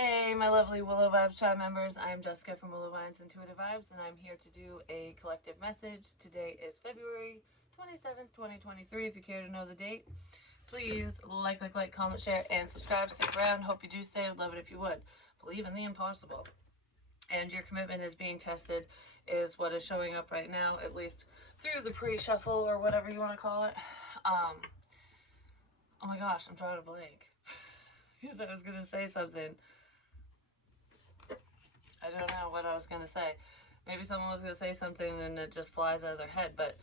Hey, my lovely Willow Vibes tribe members. I'm Jessica from Willow Vines Intuitive Vibes, and I'm here to do a collective message. Today is February 27th, 2023. If you care to know the date, please like, comment, share, and subscribe. Stick around. Hope you do stay. I'd love it if you would. Believe in the impossible. And your commitment is being tested, is what is showing up right now, at least through the pre-shuffle or whatever you want to call it. Oh my gosh, I'm drawing a blank because I was going to say something. I don't know what I was going to say. Maybe someone was going to say something and it just flies out of their head, but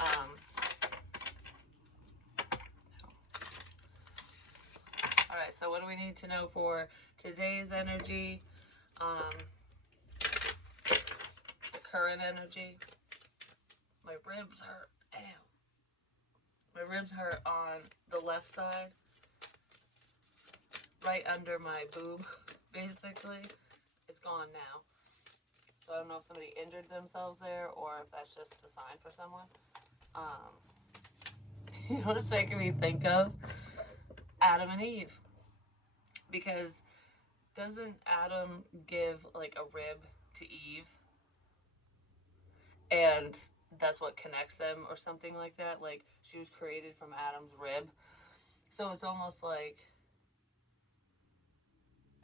all right, so what do we need to know for today's energy? Current energy. My ribs hurt. Ow. My ribs hurt on the left side, right under my boob, basically. It's gone now. So I don't know if somebody injured themselves there or if that's just a sign for someone. You know what it's making me think of? Adam and Eve. Because doesn't Adam give like a rib to Eve? And that's what connects them or something like that. Like she was created from Adam's rib. So it's almost like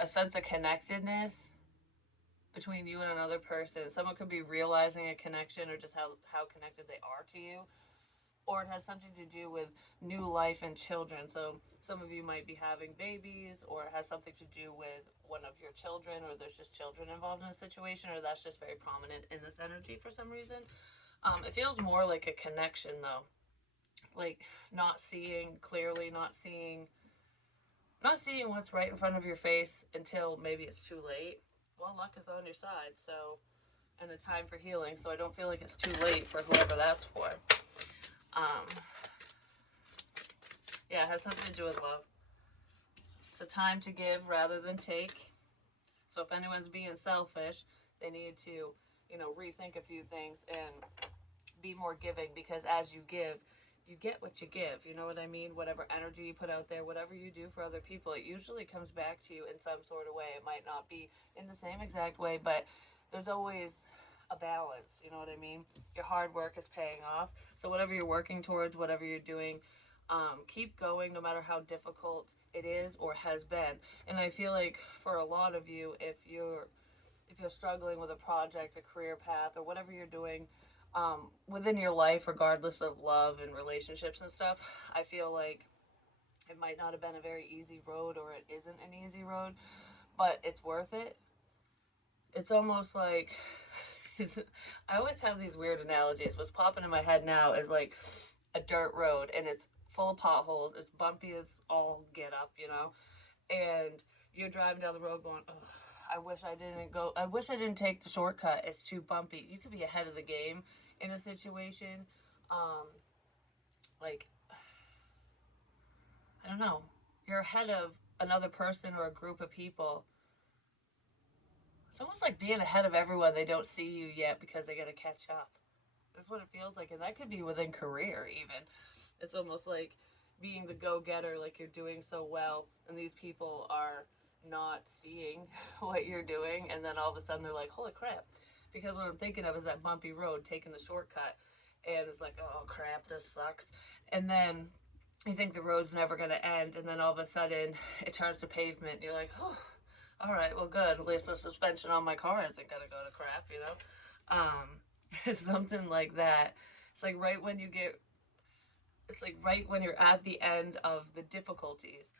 a sense of connectedness between you and another person. Someone could be realizing a connection or just how connected they are to you. Or it has something to do with new life and children. So some of you might be having babies, or it has something to do with one of your children, or there's just children involved in a situation, or that's just very prominent in this energy for some reason. It feels more like a connection though, like not seeing clearly, not seeing what's right in front of your face until maybe it's too late. Well, luck is on your side, so, and a time for healing, so I don't feel like it's too late for whoever that's for. Um, yeah, it has something to do with love. It's a time to give rather than take. So if anyone's being selfish, they need to, rethink a few things and be more giving, because as you give, you get what you give. You know what I mean? Whatever energy you put out there, whatever you do for other people, it usually comes back to you in some sort of way. It might not be in the same exact way, but there's always a balance. You know what I mean? Your hard work is paying off. So whatever you're working towards, whatever you're doing, keep going no matter how difficult it is or has been. And I feel like for a lot of you, if you're struggling with a project, a career path, or whatever you're doing, within your life, regardless of love and relationships and stuff, I feel like it might not have been a very easy road, or it isn't an easy road, but it's worth it. It's almost like I always have these weird analogies. What's popping in my head now is like a dirt road, and it's full of potholes. It's bumpy as all get up, and you're driving down the road going, ugh, I wish I didn't take the shortcut. It's too bumpy. You could be ahead of the game in a situation. Um, like, I don't know. You're ahead of another person or a group of people. It's almost like being ahead of everyone. They don't see you yet because they got to catch up. That's what it feels like. And that could be within career, even. It's almost like being the go getter, like you're doing so well, and these people are not seeing what you're doing, and then all of a sudden they're like, holy crap. Because what I'm thinking of is that bumpy road, taking the shortcut, and it's like, oh crap, this sucks. And then you think the road's never going to end, and then all of a sudden it turns to pavement, and you're like, oh, all right, well, good. At least the suspension on my car isn't going to go to crap. It's something like that. It's like right when you get, it's like right when you're at the end of the difficulties,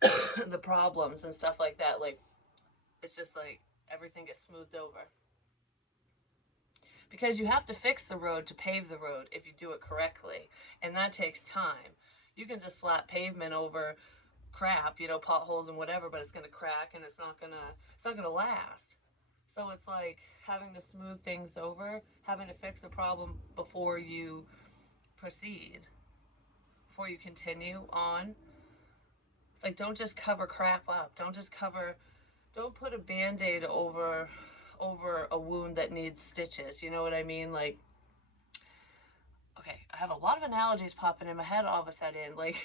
the problems and stuff like that. Like, it's just like everything gets smoothed over. Because you have to fix the road to pave the road if you do it correctly. And that takes time. You can just flat pavement over crap, potholes and whatever, but it's gonna crack and it's not gonna last. So it's like having to smooth things over, having to fix a problem before you proceed, before you continue on. It's like, don't just cover crap up. Don't put a band-aid over a wound that needs stitches. You know what I mean? Like, okay, I have a lot of analogies popping in my head all of a sudden, like,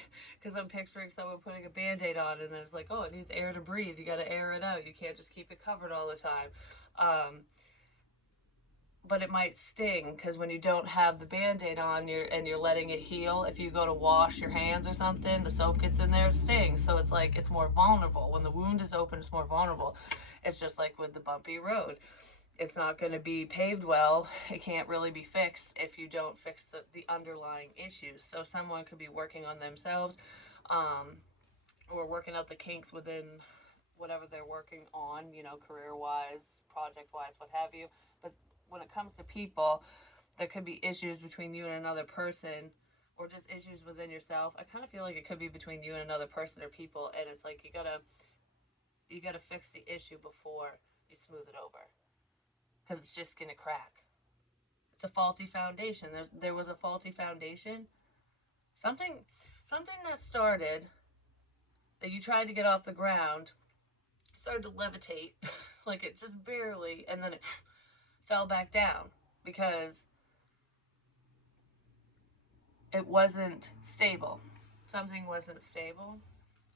because I'm picturing someone putting a band-aid on, and then it's like, oh, it needs air to breathe. You got to air it out. You can't just keep it covered all the time. But it might sting because when you don't have the band-aid on, you're letting it heal. If you go to wash your hands or something, the soap gets in there, it stings. So it's like it's more vulnerable. When the wound is open, it's more vulnerable. It's just like with the bumpy road. It's not going to be paved well. It can't really be fixed if you don't fix the underlying issues. So someone could be working on themselves, or working out the kinks within whatever they're working on, career wise, project wise, what have you. But when it comes to people, there could be issues between you and another person, or just issues within yourself. I kind of feel like it could be between you and another person or people, and it's like you gotta fix the issue before you smooth it over, because it's just gonna crack. It's a faulty foundation. There was a faulty foundation. Something that started, that you tried to get off the ground, started to levitate, like it just barely, and then it fell back down because it wasn't stable. Something wasn't stable,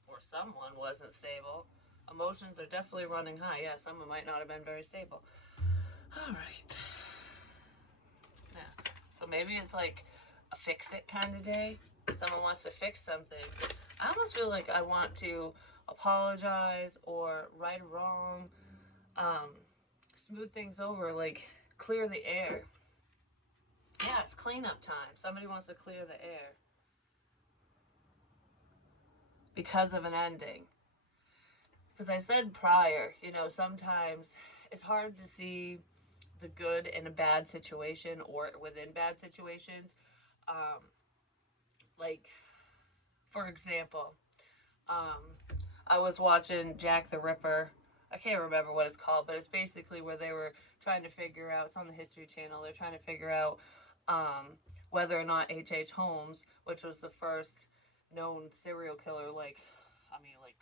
or someone wasn't stable. Emotions are definitely running high. Yeah, someone might not have been very stable. All right. Yeah. So maybe it's like a fix it kind of day. Someone wants to fix something. I almost feel like I want to apologize or right a wrong, smooth things over, like clear the air. Yeah, it's cleanup time. Somebody wants to clear the air because of an ending. Because I said prior, sometimes it's hard to see the good in a bad situation or within bad situations. Um, like, for example, I was watching Jack the Ripper. I can't remember what it's called, but it's basically where they were trying to figure out. It's on the History Channel. They're trying to figure out whether or not H.H. Holmes, which was the first known serial killer, like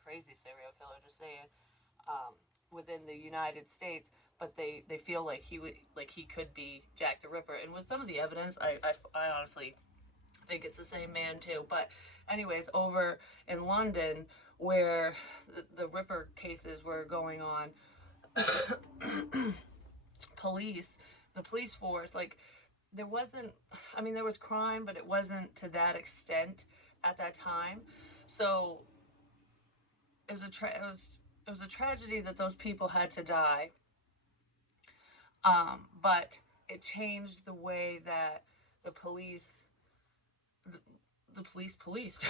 crazy serial killer, just saying, within the United States. But they feel like he could be Jack the Ripper. And with some of the evidence, I honestly think it's the same man too. But anyways, over in London, where the Ripper cases were going on, police, the police force, like, there wasn't, I mean, there was crime, but it wasn't to that extent at that time. So it was a tragedy that those people had to die. But it changed the way that the police the, the police policed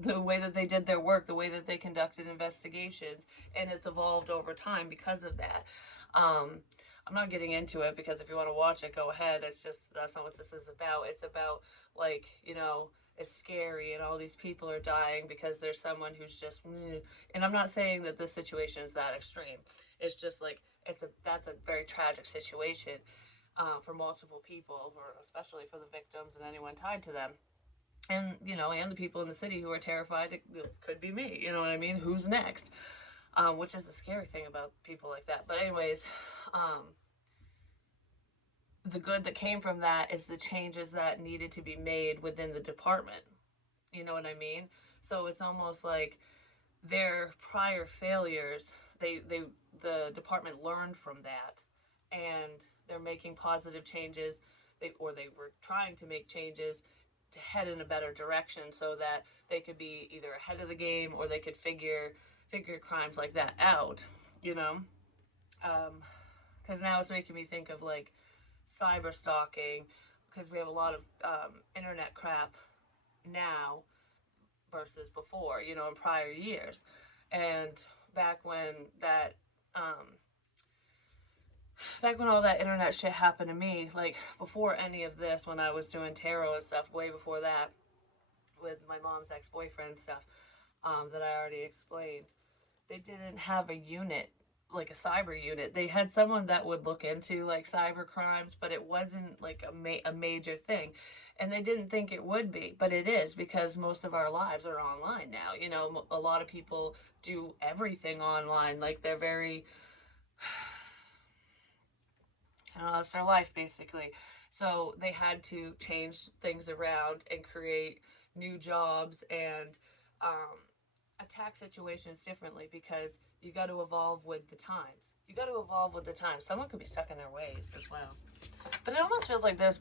the way that they did their work, the way that they conducted investigations, and it's evolved over time because of that. Um, I'm not getting into it because if you want to watch it, go ahead. It's just that's not what this is about. It's about, like, it's scary and all these people are dying because there's someone who's just and I'm not saying that this situation is that extreme. It's just like that's a very tragic situation, for multiple people, or especially for the victims and anyone tied to them. And and the people in the city who are terrified, it could be me, you know what I mean, who's next, which is the scary thing about people like that. But anyways, the good that came from that is the changes that needed to be made within the department, you know what I mean. So it's almost like their prior failures, the department learned from that, and they're making positive changes. They were trying to make changes to head in a better direction so that they could be either ahead of the game, or they could figure crimes like that out, you know. Because now it's making me think of, like, cyber stalking, because we have a lot of internet crap now versus before, in prior years. And back when that back when all that internet shit happened to me, like before any of this, when I was doing tarot and stuff, way before that, with my mom's ex-boyfriend stuff, that I already explained, they didn't have a unit, like a cyber unit. They had someone that would look into, like, cyber crimes, but it wasn't like a major thing. And they didn't think it would be, but it is, because most of our lives are online now. A lot of people do everything online. Like, they're very, I don't know, it's their life, basically. So they had to change things around and create new jobs and attack situations differently because you got to evolve with the times. You got to evolve with the times. Someone could be stuck in their ways as well. But it almost feels like there's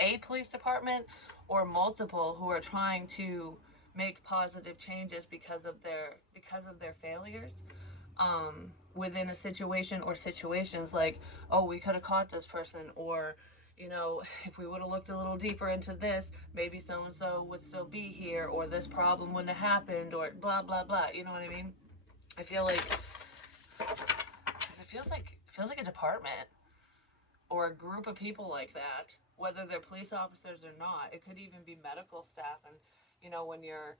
a police department or multiple who are trying to make positive changes because of their failures within a situation or situations like, oh, we could have caught this person, or if we would have looked a little deeper into this, maybe so and so would still be here, or this problem wouldn't have happened, or blah blah blah. You know what I mean? I feel like because it feels like a department or a group of people like that, whether they're police officers or not. It could even be medical staff, and when you're,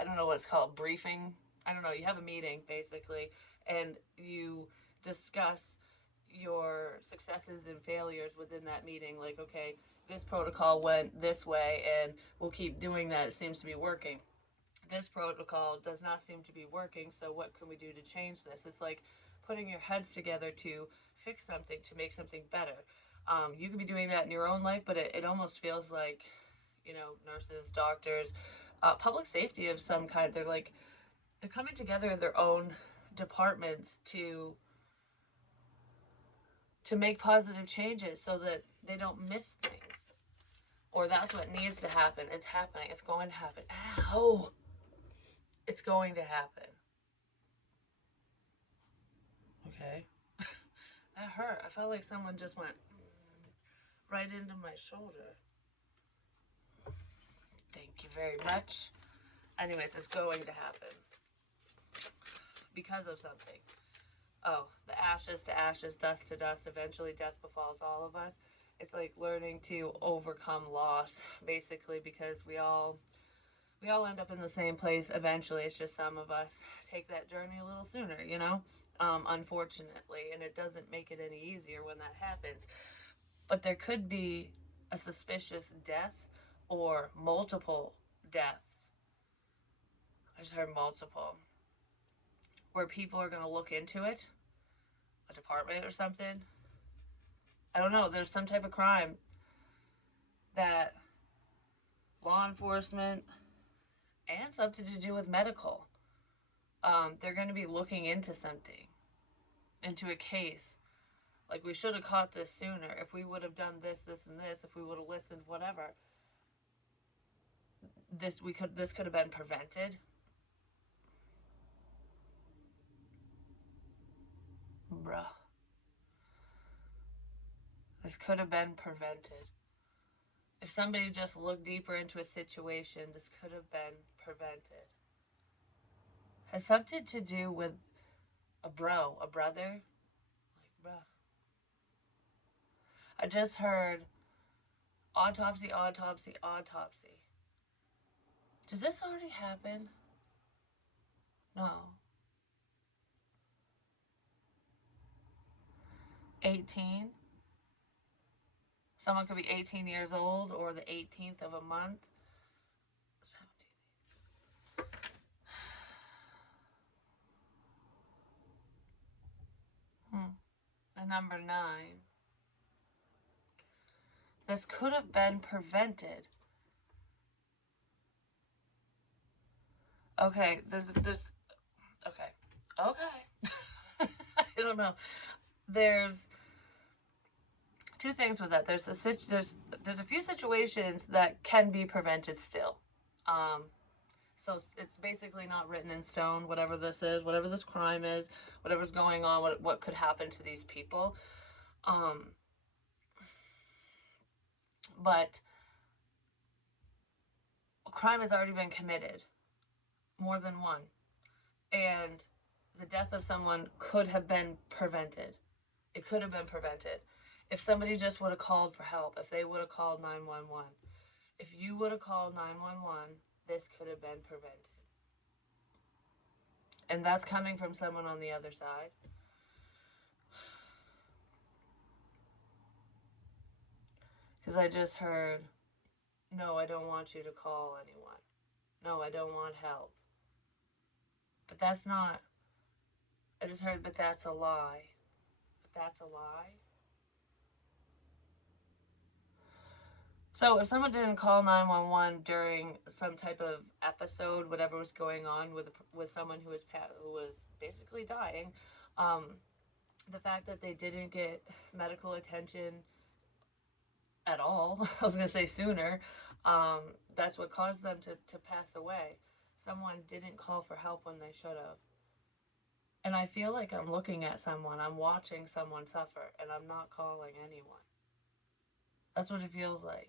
I don't know what it's called, briefing. I don't know. You have a meeting basically, and you discuss your successes and failures within that meeting. Like, okay, this protocol went this way, and we'll keep doing that. It seems to be working. This protocol does not seem to be working, so what can we do to change this? It's like putting your heads together to fix something, to make something better. You can be doing that in your own life, but it almost feels like, nurses, doctors, public safety of some kind. They're coming together in their own departments to make positive changes so that they don't miss things. Or that's what needs to happen. It's happening. It's going to happen. Ow! It's going to happen. Okay. That hurt. I felt like someone just went right into my shoulder. Thank you very much. Anyways, it's going to happen. Because of something. Oh, the ashes to ashes, dust to dust, eventually death befalls all of us. It's like learning to overcome loss, basically, because we all end up in the same place eventually. It's just some of us take that journey a little sooner, unfortunately, and it doesn't make it any easier when that happens. But there could be a suspicious death or multiple deaths. I just heard multiple. Where people are going to look into it, a department or something. I don't know. There's some type of crime that law enforcement and something to do with medical. They're going to be looking into something, into a case. Like, we should have caught this sooner. If we would have done this, this, and this, if we would have listened, whatever, this could have been prevented. Bruh. This could have been prevented. If somebody just looked deeper into a situation, this could have been prevented. Has something to do with a brother? Like, bruh. I just heard autopsy, autopsy, autopsy. Did this already happen? No. 18? Someone could be 18 years old or the 18th of a month. 17. And number 9. This could have been prevented. Okay, there's okay. I don't know. There's two things with that. There's a few situations that can be prevented still. So it's basically not written in stone. Whatever this is, whatever this crime is, whatever's going on, what could happen to these people. But a crime has already been committed, more than one, and the death of someone could have been prevented. It could have been prevented. If somebody just would have called for help, if they would have called 911, if you would have called 911, this could have been prevented. And that's coming from someone on the other side. Because I just heard, no, I don't want you to call anyone. No, I don't want help. But that's not, I just heard, but that's a lie. But that's a lie? So if someone didn't call 911 during some type of episode, whatever was going on with someone who was basically dying, um, the fact that they didn't get medical attention at all, I was gonna say sooner, um, that's what caused them to pass away. Someone didn't call for help when they should have. And I feel like I'm looking at someone, I'm watching someone suffer, and I'm not calling anyone. That's what it feels like.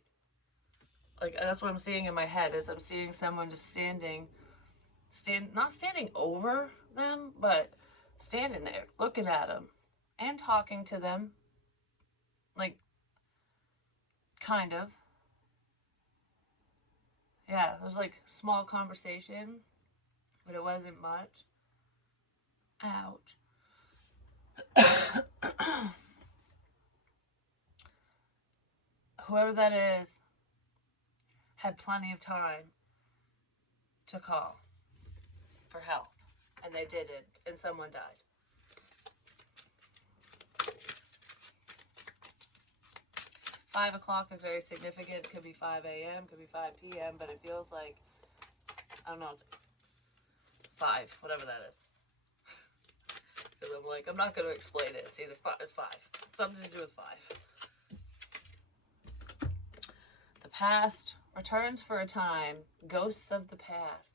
Like that's what I'm seeing in my head is I'm seeing someone just not standing over them, but standing there looking at them and talking to them, like kind of. Yeah, there's like small conversation, but it wasn't much. Ouch. Whoever that is had plenty of time to call for help, and they didn't, and someone died. 5 o'clock is very significant. It could be 5 a.m., could be 5 p.m., but it feels like, I don't know, 5, whatever that is. Because I'm like, I'm not going to explain it. It's either 5, it's 5. Something to do with 5. The past returns for a time. Ghosts of the past.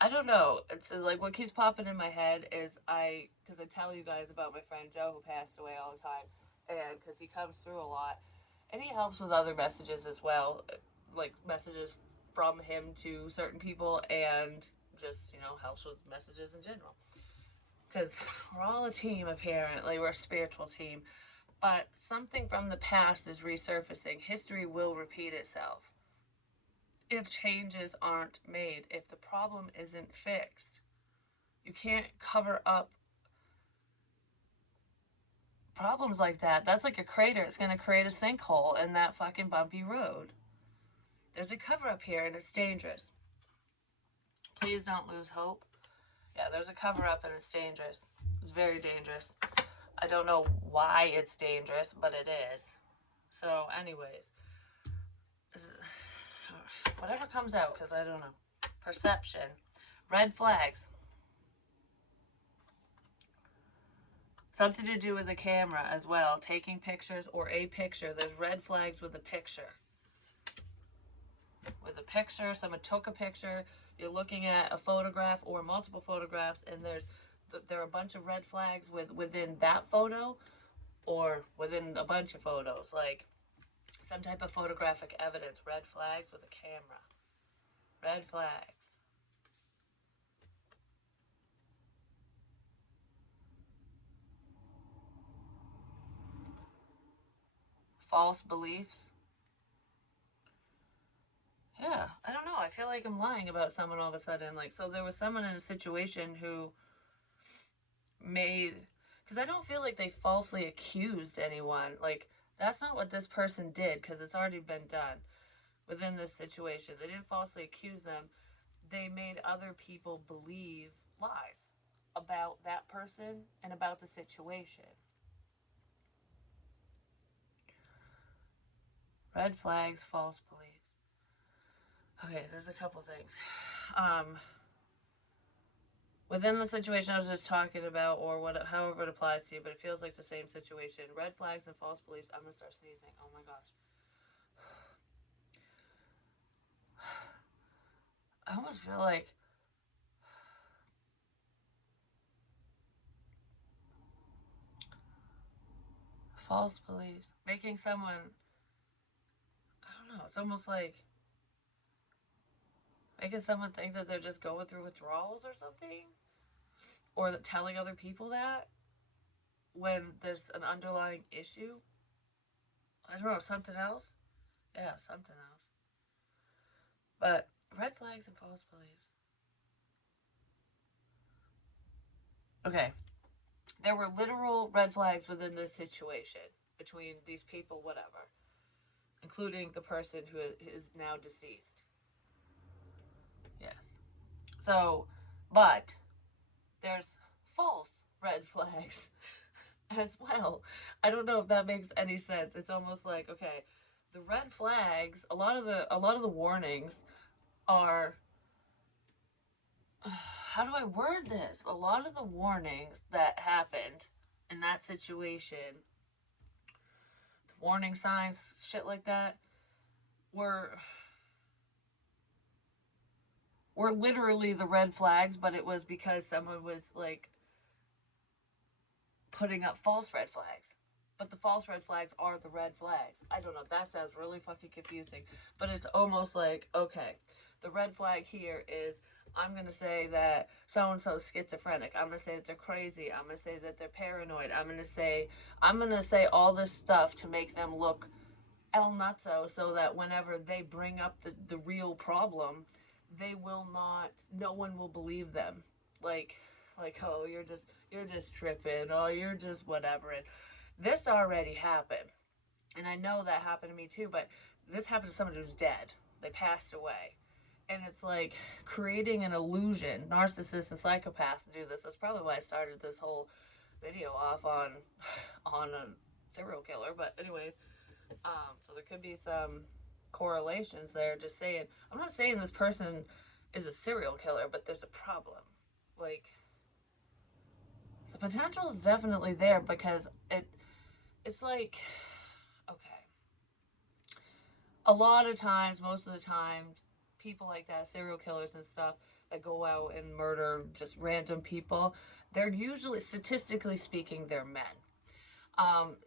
I don't know. It's like what keeps popping in my head is because I tell you guys about my friend Joe who passed away all the time, and because he comes through a lot, and he helps with other messages as well, like messages from him to certain people, and just helps with messages in general. Because we're all a team apparently, we're a spiritual team, but something from the past is resurfacing. History will repeat itself if changes aren't made, if the problem isn't fixed. You can't cover up problems like that. That's like a crater. It's going to create a sinkhole in that fucking bumpy road. There's a cover up here and it's dangerous. Please don't lose hope. Yeah, there's a cover up and it's dangerous. It's very dangerous. I don't know why it's dangerous, but it is. So, anyways, whatever comes out, because I don't know. Perception. Red flags. Something to do with the camera as well. Taking pictures or a picture. There's red flags with a picture. With a picture, someone took a picture. You're looking at a photograph or multiple photographs, and there are a bunch of red flags within that photo or within a bunch of photos. Like some type of photographic evidence. Red flags with a camera. Red flags. False beliefs. Yeah, I don't know. I feel like I'm lying about someone all of a sudden. Like, so there was someone in a situation who made, because I don't feel like they falsely accused anyone. Like, that's not what this person did, because it's already been done within this situation. They didn't falsely accuse them. They made other people believe lies about that person and about the situation. Red flags, false beliefs. Okay, there's a couple things. Within the situation I was just talking about, or however it applies to you, but it feels like the same situation. Red flags and false beliefs. I'm gonna start sneezing. Oh my gosh. I almost feel like false beliefs. Making someone, I don't know, it's almost like making someone think that they're just going through withdrawals or something. Or that telling other people that when there's an underlying issue. I don't know, something else? Yeah, something else. But red flags and false beliefs. Okay. There were literal red flags within this situation between these people, whatever, including the person who is now deceased. Yes. So, but there's false red flags as well. I don't know if that makes any sense. It's almost like, okay, the red flags, a lot of the warnings are, how do I word this? A lot of the warnings that happened in that situation, the warning signs, shit like that, were were literally the red flags, but it was because someone was like putting up false red flags. But the false red flags are the red flags. I don't know. That sounds really fucking confusing. But it's almost like, okay, the red flag here is I'm going to say that so and so is schizophrenic. I'm going to say that they're crazy. I'm going to say that they're paranoid. I'm going to say all this stuff to make them look el nutso, so that whenever they bring up the real problem, they will not, no one will believe them. Like, oh, you're just tripping. Oh, you're just whatever. And this already happened. And I know that happened to me too, but this happened to someone who's dead. They passed away. And it's like creating an illusion. Narcissists and psychopaths do this. That's probably why I started this whole video off on a serial killer. But anyways, so there could be some correlations there. Just saying, I'm not saying this person is a serial killer, but there's a problem. Like, the potential is definitely there, because it's like, okay, a lot of times, most of the time, people like that, serial killers and stuff, that go out and murder just random people, they're usually, statistically speaking, they're men.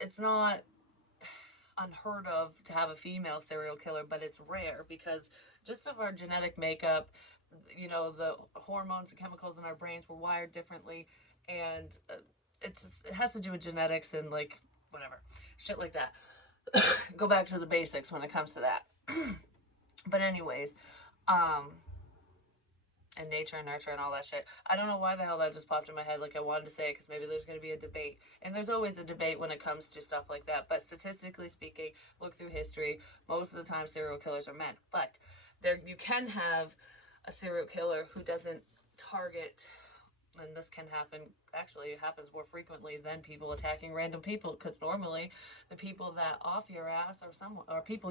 It's not unheard of to have a female serial killer, but it's rare because just of our genetic makeup, the hormones and chemicals in our brains were wired differently, and it has to do with genetics and like whatever shit like that. Go back to the basics when it comes to that. But anyways, um, and nature and nurture and all that shit. I don't know why the hell that just popped in my head. Like, I wanted to say it because maybe there's going to be a debate. And there's always a debate when it comes to stuff like that. But statistically speaking, look through history, most of the time serial killers are men. But you can have a serial killer who doesn't target, and this can happen, actually it happens more frequently than people attacking random people, because normally the people that off your ass are people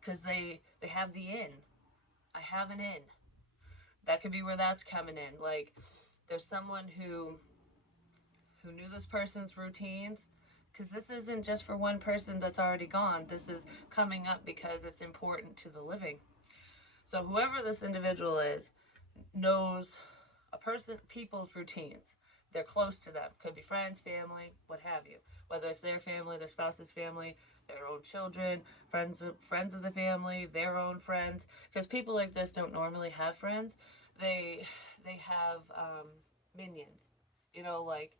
because they have the in. I have an in. That could be where that's coming in. Like, there's someone who knew this person's routines, because this isn't just for one person that's already gone. This is coming up because it's important to the living. So whoever this individual is knows people's routines. They're close to them. Could be friends, family, what have you. Whether it's their family, their spouse's family, their own children, friends of the family, their own friends. Because people like this don't normally have friends. They have minions. Like,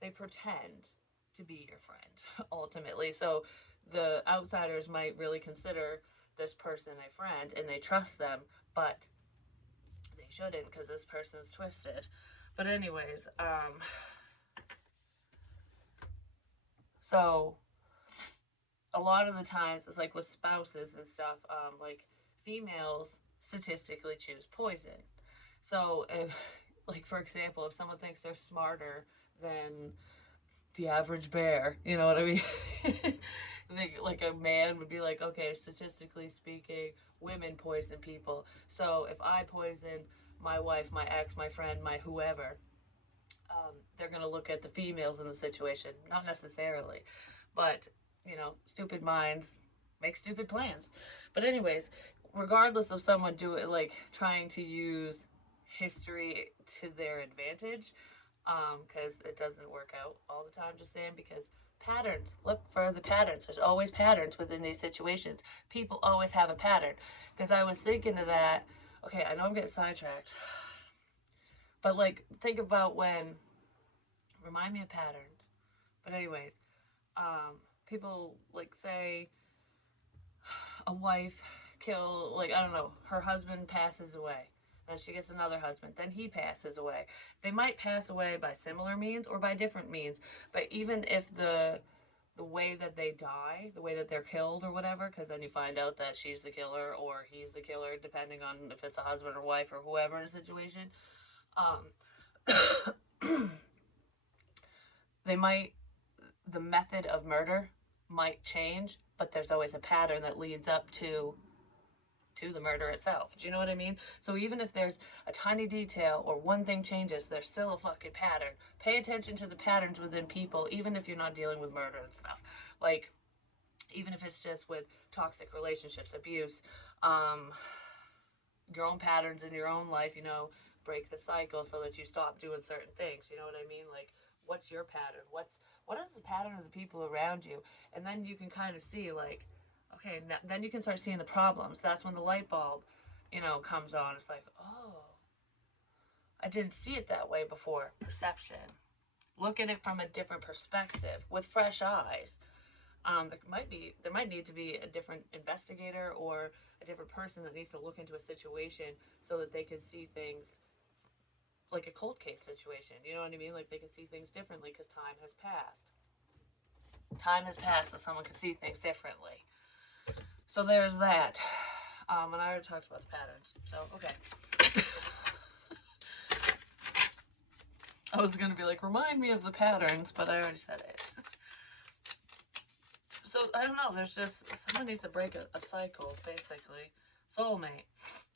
they pretend to be your friend ultimately. So the outsiders might really consider this person a friend, and they trust them, but they shouldn't, because this person's twisted. But anyways, so a lot of the times it's like with spouses and stuff, like, females statistically choose poison. So if, like, for example, if someone thinks they're smarter than the average bear, you know what I mean? Like, a man would be like, okay, statistically speaking, women poison people. So if I poison my wife, my ex, my friend, my whoever, they're going to look at the females in the situation. Not necessarily, but, stupid minds make stupid plans. But anyways, regardless of someone trying to use history to their advantage, because it doesn't work out all the time, just saying, because patterns, look for the patterns. There's always patterns within these situations. People always have a pattern. Because I was thinking of that. Okay, I know I'm getting sidetracked, but like, think about remind me of patterns. But anyways, people, like, say a wife I don't know, her husband passes away. Then she gets another husband. Then he passes away. They might pass away by similar means or by different means. But even if the way that they die, the way that they're killed or whatever, because then you find out that she's the killer or he's the killer, depending on if it's a husband or wife or whoever in a situation, they might, the method of murder might change, but there's always a pattern that leads up to the murder itself. Do you know what I mean? So even if there's a tiny detail or one thing changes, there's still a fucking pattern. Pay attention to the patterns within people, even if you're not dealing with murder and stuff. Like, even if it's just with toxic relationships, abuse, your own patterns in your own life, break the cycle so that you stop doing certain things. You know what I mean? Like, what's your pattern? What is the pattern of the people around you? And then you can kind of see, like, okay, then you can start seeing the problems. That's when the light bulb, comes on. It's like, oh, I didn't see it that way before. Perception. Look at it from a different perspective with fresh eyes. There might need to be a different investigator or a different person that needs to look into a situation so that they can see things like a cold case situation. You know what I mean? Like, they can see things differently because time has passed. Time has passed so someone can see things differently. So there's that. And I already talked about the patterns. So, okay. I was going to be like, remind me of the patterns, but I already said it. So, I don't know. There's just, someone needs to break a cycle, basically. Soulmate.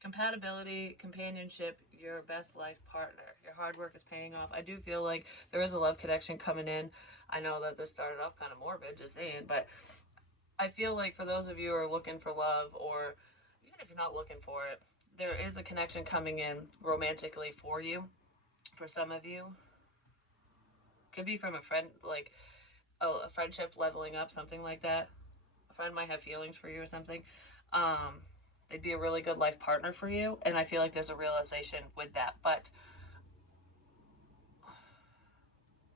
Compatibility, companionship, your best life partner. Your hard work is paying off. I do feel like there is a love connection coming in. I know that this started off kind of morbid, just saying, but I feel like for those of you who are looking for love, or even if you're not looking for it, there is a connection coming in romantically for you. For some of you, could be from a friend, like a friendship leveling up, something like that. A friend might have feelings for you or something. They'd be a really good life partner for you, and I feel like there's a realization with that. But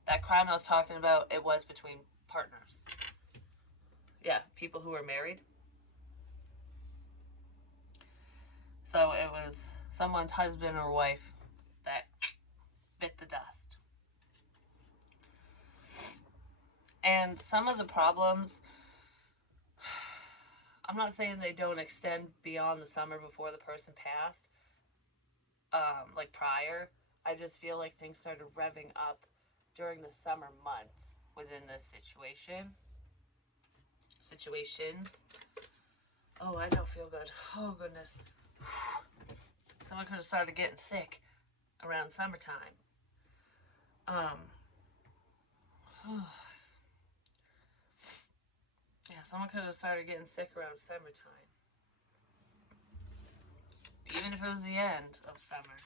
that crime I was talking about, it was between partners. Yeah, people who were married. So it was someone's husband or wife that bit the dust. And some of the problems, I'm not saying they don't extend beyond the summer before the person passed, like prior. I just feel like things started revving up during the summer months within this situations. Oh, I don't feel good. Oh, goodness. Someone could have started getting sick around summertime. Yeah, someone could have started getting sick around summertime. Even if it was the end of summer.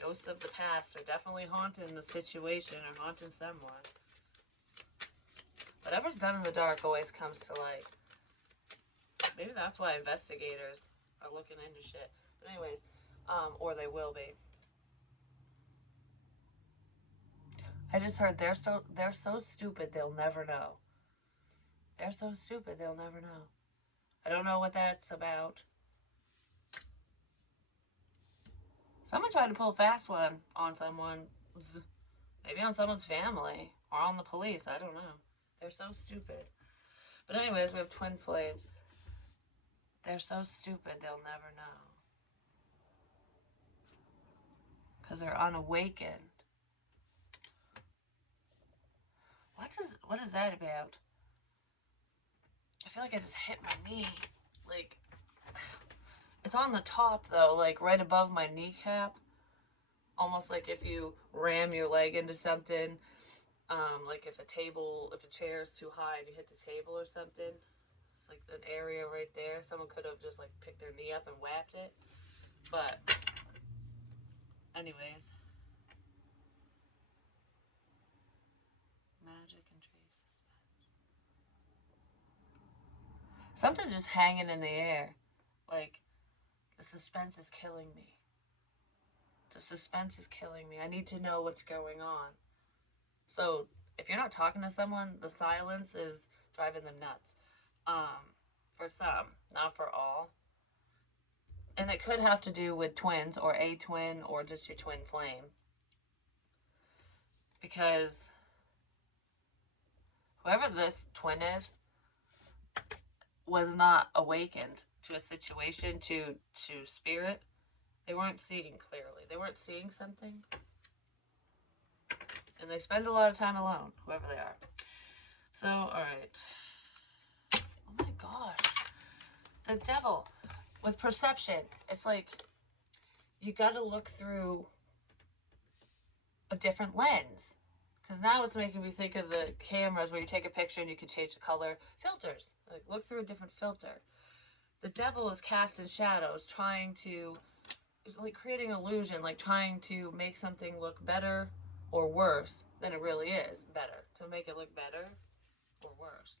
Ghosts of the past are definitely haunting the situation or haunting someone. Whatever's done in the dark always comes to light. Maybe that's why investigators are looking into shit. But anyways, or they will be. I just heard they're so stupid they'll never know. They're so stupid they'll never know. I don't know what that's about. Someone tried to pull a fast one on someone. Maybe on someone's family or on the police. I don't know. They're so stupid. But anyways, we have twin flames. They're so stupid they'll never know. Because they're unawakened. What is that about? I feel like I just hit my knee. Like, it's on the top though, like right above my kneecap. Almost like if you ram your leg into something. Like if a chair is too high and you hit the table or something. It's like an area right there. Someone could have just like picked their knee up and whacked it. But anyways. Magic and tree suspense. Something's just hanging in the air. Like, the suspense is killing me. The suspense is killing me. I need to know what's going on. So, if you're not talking to someone, the silence is driving them nuts. For some, not for all. And it could have to do with twins, or a twin, or just your twin flame. Because whoever this twin is was not awakened to a situation, to spirit. They weren't seeing clearly. They weren't seeing something. And they spend a lot of time alone, whoever they are. So, alright. Oh my gosh. The devil. With perception, it's like you gotta look through a different lens. Because now it's making me think of the cameras where you take a picture and you can change the color. Filters. Like, look through a different filter. The devil is cast in shadows, trying to, like, creating illusion, like trying to make something look better or worse than it really is. Better. To make it look better or worse.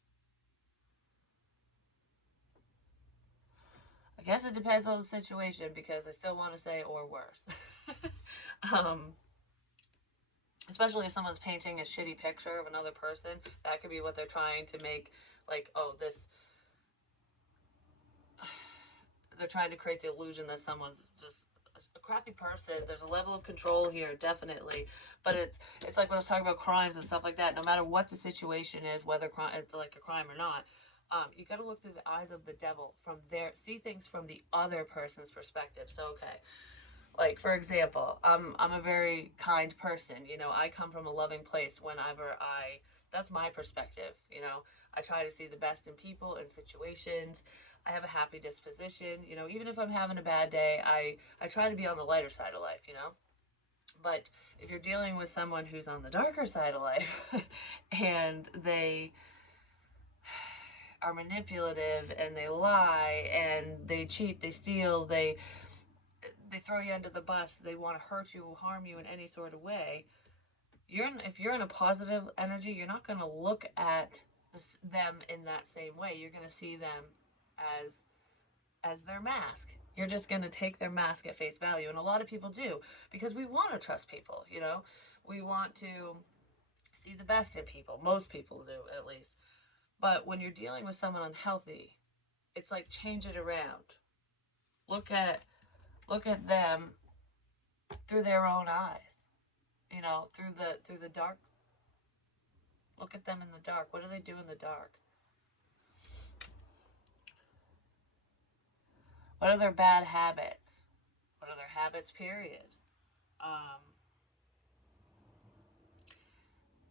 I guess it depends on the situation, because I still want to say or worse. um, Especially if someone's painting a shitty picture of another person, that could be what they're trying to make, like, oh, this, they're trying to create the illusion that someone's just a crappy person. There's a level of control here, definitely, but it's like when I was talking about crimes and stuff like that. No matter what the situation is, whether it's like a crime or not, you got to look through the eyes of the devil, from there, see things from the other person's perspective. So, okay, like, for example, I'm a very kind person. You know, I come from a loving place. Whenever that's my perspective. You know, I try to see the best in people and situations. I have a happy disposition. You know, even if I'm having a bad day, I try to be on the lighter side of life. You know, but if you're dealing with someone who's on the darker side of life, and they are manipulative and they lie and they cheat, they steal, they throw you under the bus, they want to hurt you, harm you in any sort of way, if you're in a positive energy, you're not going to look at them in that same way. You're going to see them as their mask. You're just going to take their mask at face value, and a lot of people do, because we want to trust people. You know, we want to see the best in people. Most people do, at least. But when you're dealing with someone unhealthy, it's like, change it around. Look at them through their own eyes. You know, through the dark. Look at them in the dark. What do they do in the dark? What are their bad habits? What are their habits, period? Um,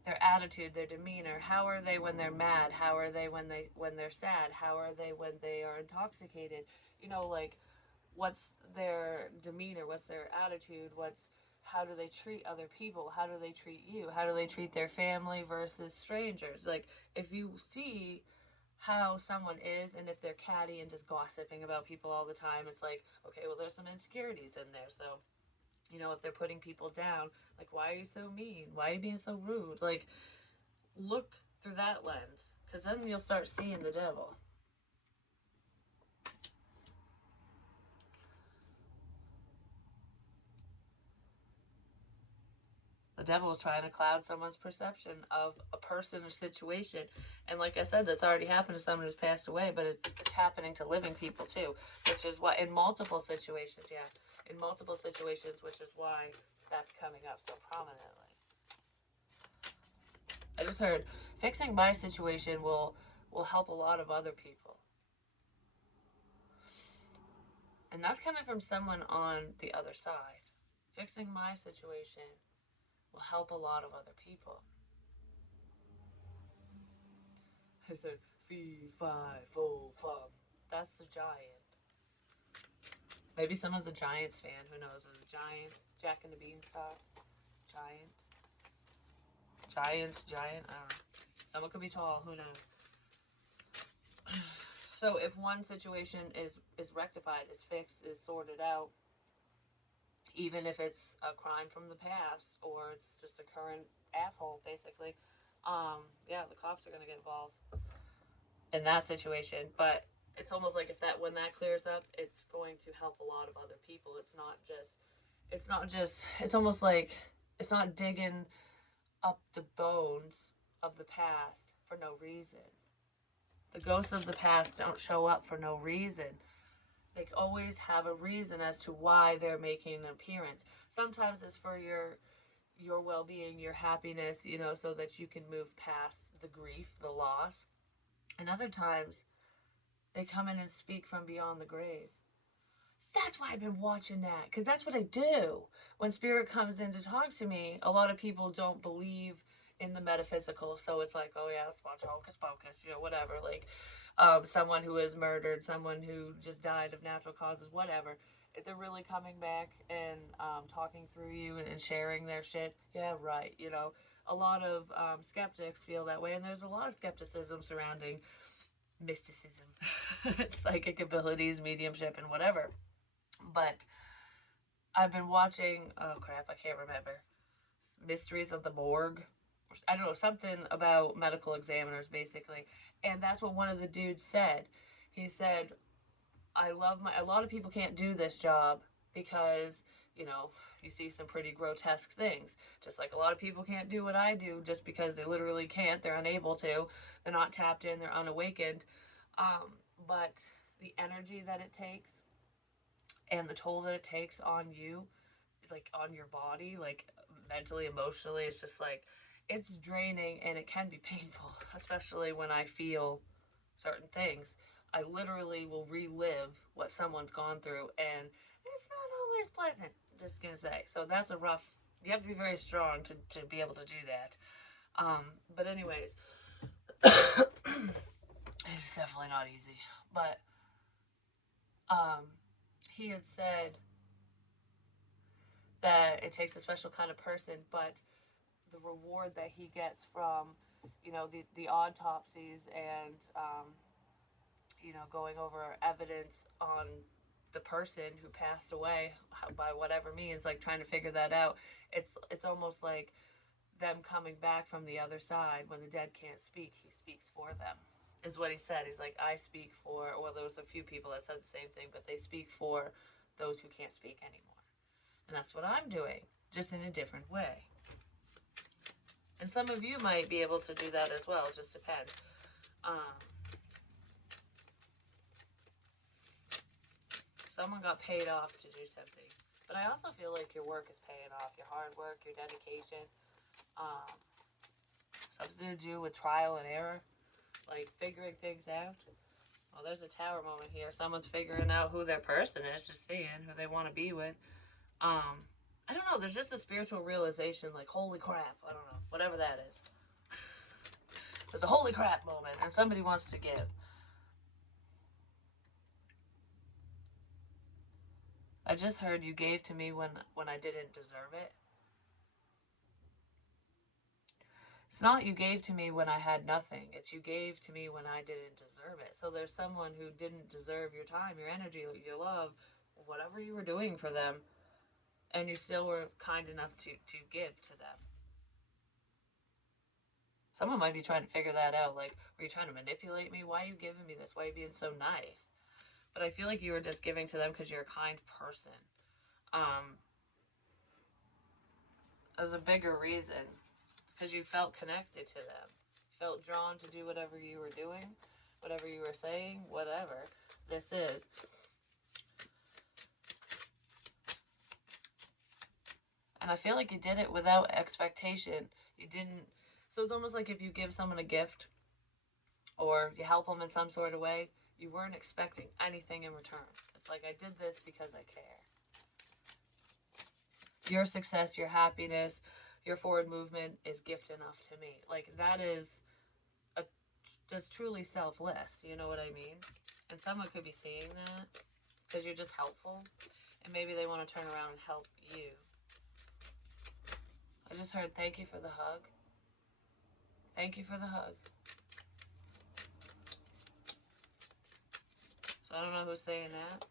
their attitude, their demeanor. How are they when they're mad? How are they when they're sad? How are they when they are intoxicated? You know, like, what's their demeanor? What's their attitude? How do they treat other people? How do they treat you? How do they treat their family versus strangers? Like, if you see how someone is, and if they're catty and just gossiping about people all the time, it's like, okay, well, there's some insecurities in there. So, you know, if they're putting people down, like, why are you so mean? Why are you being so rude? Like, look through that lens, because then you'll start seeing the devil. The devil is trying to cloud someone's perception of a person or situation. And like I said, that's already happened to someone who's passed away, but it's happening to living people too, which is why, in multiple situations, in multiple situations, which is why that's coming up so prominently. I just heard, fixing my situation will help a lot of other people. And that's coming from someone on the other side. Fixing my situation will help a lot of other people. I said, fee, fi, fo, fum. That's the giant. Maybe someone's a Giants fan. Who knows? There's a giant. Jack and the Beanstalk. Giant. Giants, giant. I don't know. Someone could be tall. Who knows? So if one situation is rectified, is fixed, is sorted out, even if it's a crime from the past or it's just a current asshole, basically, the cops are going to get involved in that situation. But it's almost like, when that clears up, it's going to help a lot of other people. It's almost like it's not digging up the bones of the past for no reason. The ghosts of the past don't show up for no reason. They always have a reason as to why they're making an appearance. Sometimes it's for your well-being, your happiness, you know, so that you can move past the grief, the loss. And other times, they come in and speak from beyond the grave. That's why I've been watching that, because that's what I do. When spirit comes in to talk to me, a lot of people don't believe in the metaphysical. So it's like, oh yeah, let's watch Hocus Pocus, you know, whatever. Like someone who is murdered, someone who just died of natural causes, whatever. If they're really coming back and talking through you and sharing their shit, yeah, right. You know, a lot of skeptics feel that way, and there's a lot of skepticism surrounding mysticism, psychic abilities, mediumship, and whatever. But I've been watching, oh crap, I can't remember. Mysteries of the Morgue. I don't know, something about medical examiners, basically. And that's what one of the dudes said. He said, a lot of people can't do this job because, you know, you see some pretty grotesque things. Just like a lot of people can't do what I do just because they literally can't. They're unable to. They're not tapped in. They're unawakened. But the energy that it takes and the toll that it takes on you, like on your body, like mentally, emotionally, it's just like, it's draining and it can be painful, especially when I feel certain things. I literally will relive what someone's gone through, and it's not always pleasant. Just gonna say. So that's a rough. You have to be very strong to be able to do that. But anyways, it's definitely not easy. But um, he had said that it takes a special kind of person, but the reward that he gets from, you know, the autopsies and you know, going over evidence on the person who passed away by whatever means, like trying to figure that out. It's almost like them coming back from the other side. When the dead can't speak, he speaks for them, is what he said. He's like, I speak for, well, there was a few people that said the same thing, but they speak for those who can't speak anymore. And that's what I'm doing, just in a different way. And some of you might be able to do that as well, it just depends. Someone got paid off to do something. But I also feel like your work is paying off. Your hard work, your dedication. Um, Something to do with trial and error. Like figuring things out. Well, there's a tower moment here. Someone's figuring out who their person is. Just seeing who they want to be with. I don't know. There's just a spiritual realization like, holy crap. I don't know. Whatever that is. There's a holy crap moment. And somebody wants to give. I just heard you gave to me when I didn't deserve it. It's not you gave to me when I had nothing. It's you gave to me when I didn't deserve it. So there's someone who didn't deserve your time, your energy, your love, whatever you were doing for them, and you still were kind enough to give to them. Someone might be trying to figure that out. Like, were you trying to manipulate me? Why are you giving me this? Why are you being so nice? But I feel like you were just giving to them because you're a kind person. Um, there's a bigger reason. It's because you felt connected to them. Felt drawn to do whatever you were doing, whatever you were saying, whatever this is. And I feel like you did it without expectation. You didn't. So it's almost like if you give someone a gift or you help them in some sort of way, you weren't expecting anything in return. It's like, I did this because I care. Your success, your happiness, your forward movement is gift enough to me. Like, that is just truly selfless. You know what I mean? And someone could be seeing that because you're just helpful. And maybe they want to turn around and help you. I just heard, thank you for the hug. Thank you for the hug. So I don't know who's saying that.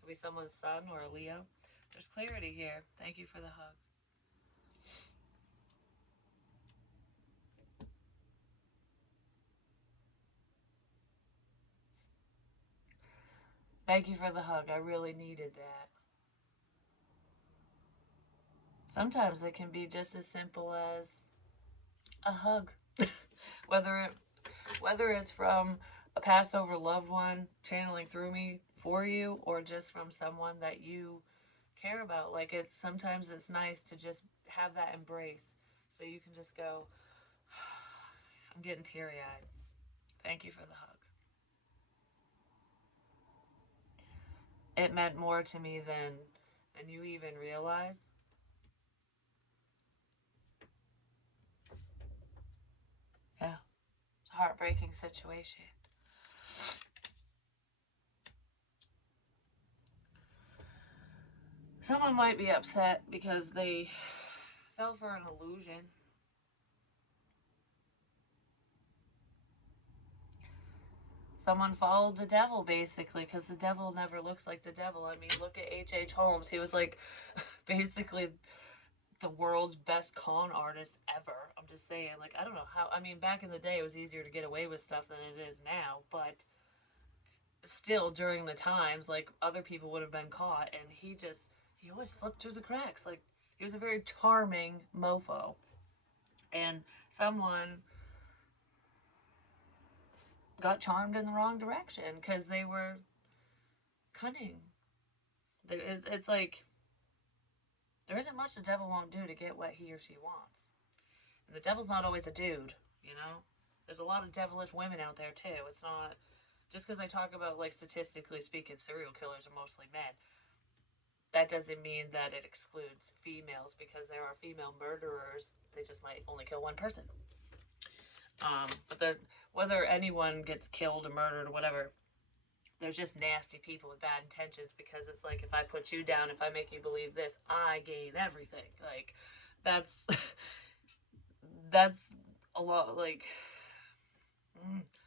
Could be someone's son or a Leo. There's clarity here. Thank you for the hug. Thank you for the hug. I really needed that. Sometimes it can be just as simple as a hug. whether it whether it's from a passed over loved one channeling through me for you, or just from someone that you care about. Like, it's sometimes it's nice to just have that embrace so you can just go, I'm getting teary-eyed. Thank you for the hug. It meant more to me than you even realize. heartbreaking situation. Someone might be upset because they fell for an illusion. Someone followed the devil, basically, because the devil never looks like the devil. I mean, look at H.H. Holmes. He was like basically the world's best con artist ever. I'm just saying, like, I don't know how. I mean, back in the day, it was easier to get away with stuff than it is now, but still, during the times, like, other people would have been caught, and he always slipped through the cracks. Like, he was a very charming mofo. And someone got charmed in the wrong direction because they were cunning. It's like there isn't much the devil won't do to get what he or she wants. And the devil's not always a dude, you know? There's a lot of devilish women out there too. It's not just because I talk about, like, statistically speaking, serial killers are mostly men. That doesn't mean that it excludes females, because there are female murderers. They just might only kill one person. But whether anyone gets killed or murdered or whatever, there's just nasty people with bad intentions, because it's like, if I put you down, if I make you believe this, I gain everything. Like, that's that's a lot, like,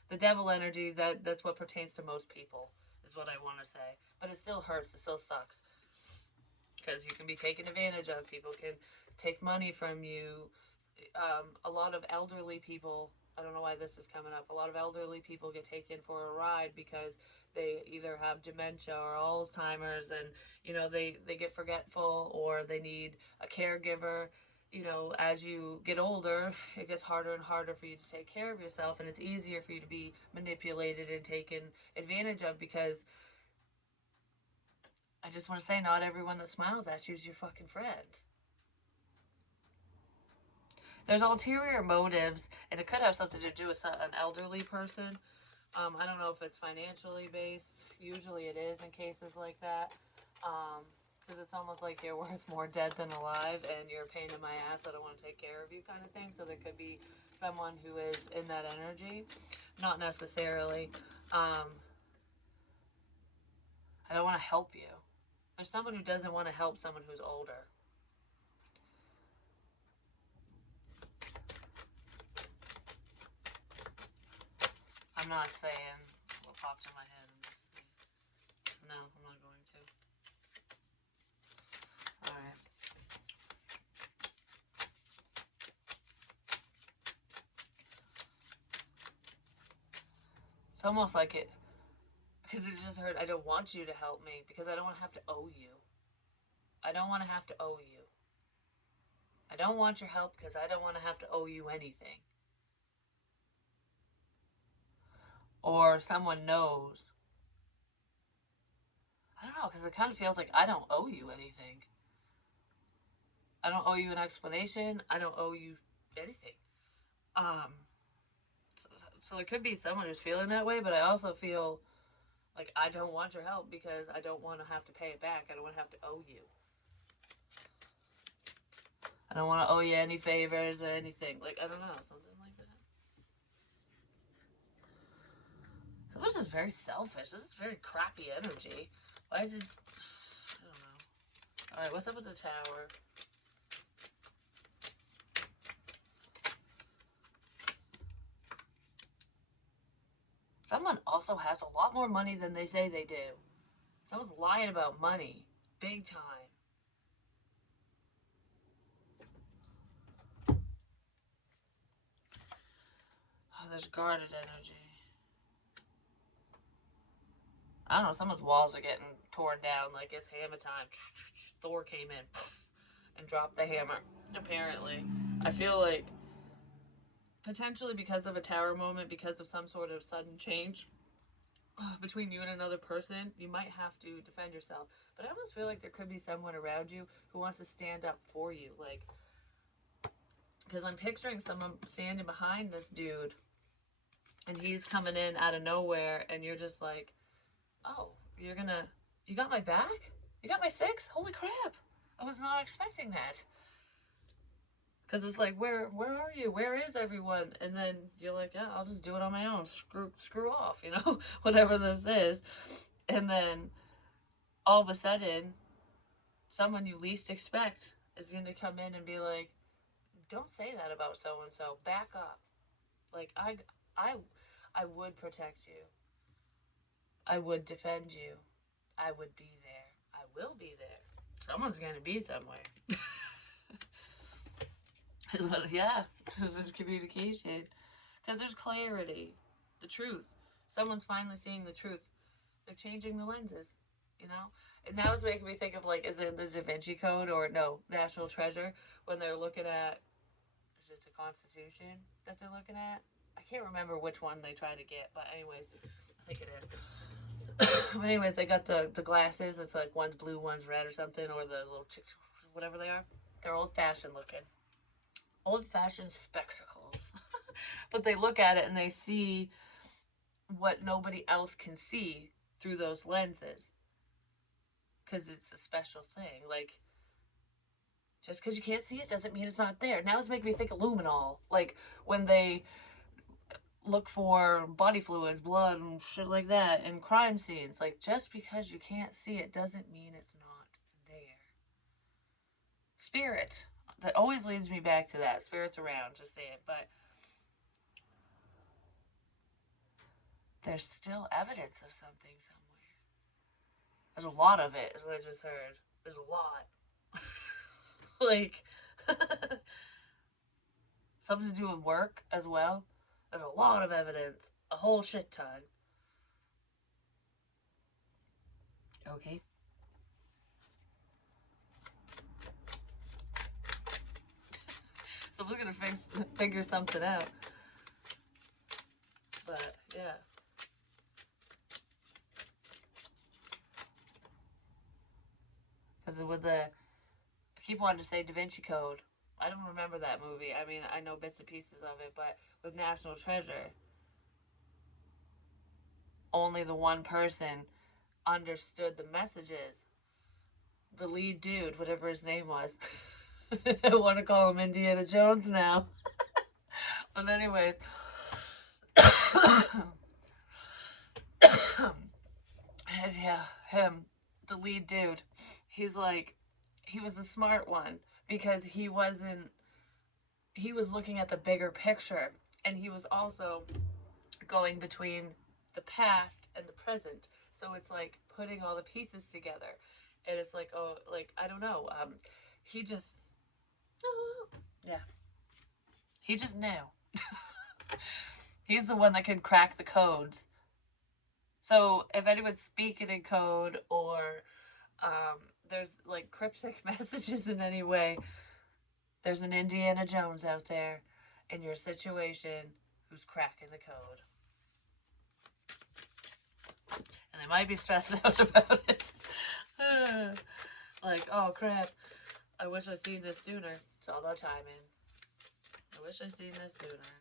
the devil energy. That's what pertains to most people, is what I want to say. But it still hurts. It still sucks, because you can be taken advantage of. People can take money from you. A lot of elderly people, I don't know why this is coming up, a lot of elderly people get taken for a ride because they either have dementia or Alzheimer's, and, you know, they get forgetful, or they need a caregiver. You know, as you get older, it gets harder and harder for you to take care of yourself, and it's easier for you to be manipulated and taken advantage of, because I just want to say, not everyone that smiles at you is your fucking friend. There's ulterior motives, and it could have something to do with an elderly person. I don't know if it's financially based. Usually it is in cases like that. Because it's almost like you're worth more dead than alive, and you're a pain in my ass, I don't want to take care of you, kind of thing. So there could be someone who is in that energy. Not necessarily. I don't want to help you. There's someone who doesn't want to help someone who's older. I'm not saying what popped in my head. No, I'm not going to. Alright. It's almost like it, because it just heard, I don't want you to help me because I don't want to have to owe you. I don't want to have to owe you. I don't want your help because I don't want to have to owe you anything. Or someone knows. I don't know, because it kind of feels like I don't owe you anything. I don't owe you an explanation. I don't owe you anything. So it could be someone who's feeling that way, but I also feel like I don't want your help because I don't want to have to pay it back. I don't want to have to owe you. I don't want to owe you any favors or anything. Like, I don't know, something like that. So this is very selfish. This is very crappy energy. Why is it... I don't know. Alright, what's up with the tower? Someone also has a lot more money than they say they do. Someone's lying about money. Big time. Oh, there's guarded energy. I don't know, someone's walls are getting torn down. Like, it's hammer time. Thor came in and dropped the hammer, apparently. I feel like, potentially because of a tower moment, because of some sort of sudden change between you and another person, you might have to defend yourself. But I almost feel like there could be someone around you who wants to stand up for you. Like, because I'm picturing someone standing behind this dude, and he's coming in out of nowhere, and you're just like, oh, you got my back? You got my 6? Holy crap. I was not expecting that. Because it's like, where are you? Where is everyone? And then you're like, yeah, I'll just do it on my own. Screw off, you know, whatever this is. And then all of a sudden, someone you least expect is going to come in and be like, don't say that about so and so. Back up. Like I I would protect you. I would defend you. I would be there. I will be there. Someone's going to be somewhere. Yeah, because there's communication. Because there's clarity. The truth. Someone's finally seeing the truth. They're changing the lenses, you know? And now it's making me think of, like, is it the Da Vinci Code or no, National Treasure, when they're looking at, is it the Constitution that they're looking at? I can't remember which one they try to get, but anyways, I think it is. But anyways, they got the glasses. It's like one's blue, one's red or something, or the little whatever they are. They're old fashioned looking. Old fashioned spectacles. But they look at it and they see what nobody else can see through those lenses. Because it's a special thing. Like, just because you can't see it doesn't mean it's not there. Now it's making me think of luminol. Like, when they look for body fluids, blood, and shit like that in crime scenes. Like, just because you can't see it doesn't mean it's not there. Spirit. That always leads me back to that. Spirit's around, just say it. But there's still evidence of something somewhere. There's a lot of it, is what I just heard. There's a lot. Like, something to do with work as well. There's a lot of evidence. A whole shit ton. Okay. So we're gonna figure something out. But, yeah. Because with the, I keep wanting to say Da Vinci Code. I don't remember that movie. I mean, I know bits and pieces of it, but with National Treasure, only the one person understood the messages. The lead dude, whatever his name was. I want to call him Indiana Jones now. But anyways. Yeah, him. The lead dude. He's like, he was the smart one because he was looking at the bigger picture, and he was also going between the past and the present. So it's like putting all the pieces together. And it's like, oh, like, I don't know. He just, yeah. He just knew. He's the one that can crack the codes. So if anyone's speaking in code or there's like cryptic messages in any way, there's an Indiana Jones out there in your situation who's cracking the code. And they might be stressed out about it. Like, oh crap, I wish I'd seen this sooner. It's all about timing. I wish I'd seen this sooner.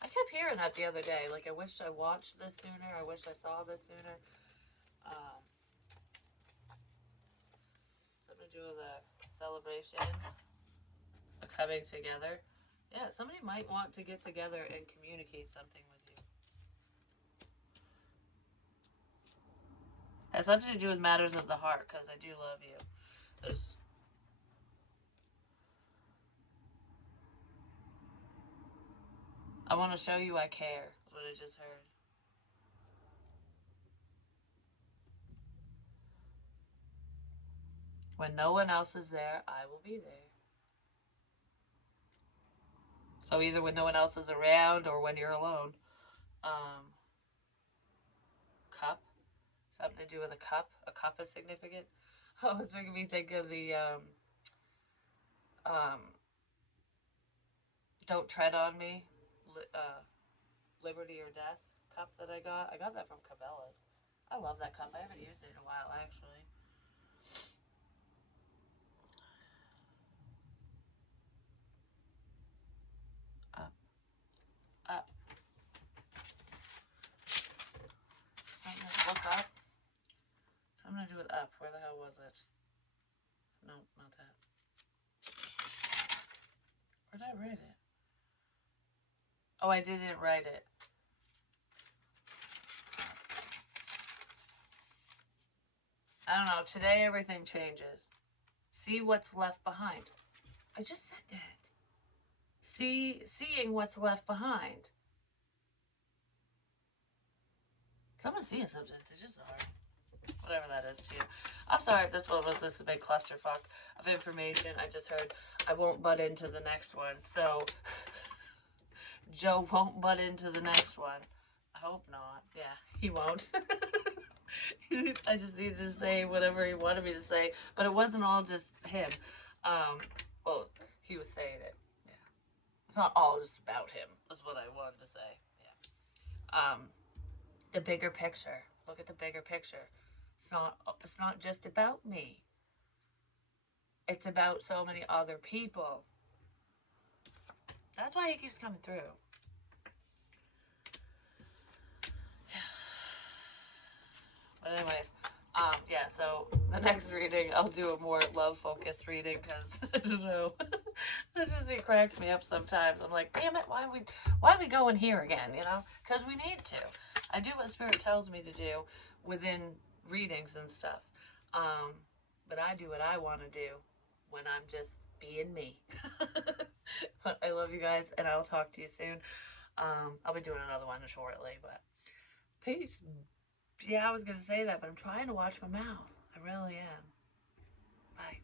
I kept hearing that the other day. Like, I wish I watched this sooner. I wish I saw this sooner. Something to do with a celebration, a coming together. Yeah, somebody might want to get together and communicate something with you. It has something to do with matters of the heart, because I do love you. I want to show you I care, is what I just heard. When no one else is there, I will be there. So either when no one else is around or when you're alone. Cup. Something to do with a cup. A cup is significant. Oh, it's making me think of the Don't Tread on Me, Liberty or Death cup that I got. I got that from Cabela's. I love that cup. I haven't used it in a while, actually. Up. Up. Something, look up. Something to do with up. Where the hell was it? Nope, not that. Oh, I didn't write it. I don't know. Today everything changes. See what's left behind. I just said that. Seeing what's left behind. Someone's seeing something. It's just hard. Whatever that is to you. I'm sorry if this one was just a big clusterfuck of information. I just heard I won't butt into the next one. So, Joe won't butt into the next one. I hope not. Yeah, he won't. I just needed to say whatever he wanted me to say. But it wasn't all just him. Well, he was saying it. Yeah. It's not all just about him, is what I wanted to say. Yeah. The bigger picture. Look at the bigger picture. It's not just about me. It's about so many other people. That's why he keeps coming through. But anyways, yeah, so the next reading, I'll do a more love-focused reading because, I don't know, it cracks me up sometimes. I'm like, damn it, why are we going here again, you know? Because we need to. I do what Spirit tells me to do within readings and stuff. But I do what I want to do when I'm just being me. But I love you guys, and I'll talk to you soon. I'll be doing another one shortly, but peace. Yeah, I was going to say that, but I'm trying to watch my mouth. I really am. Bye.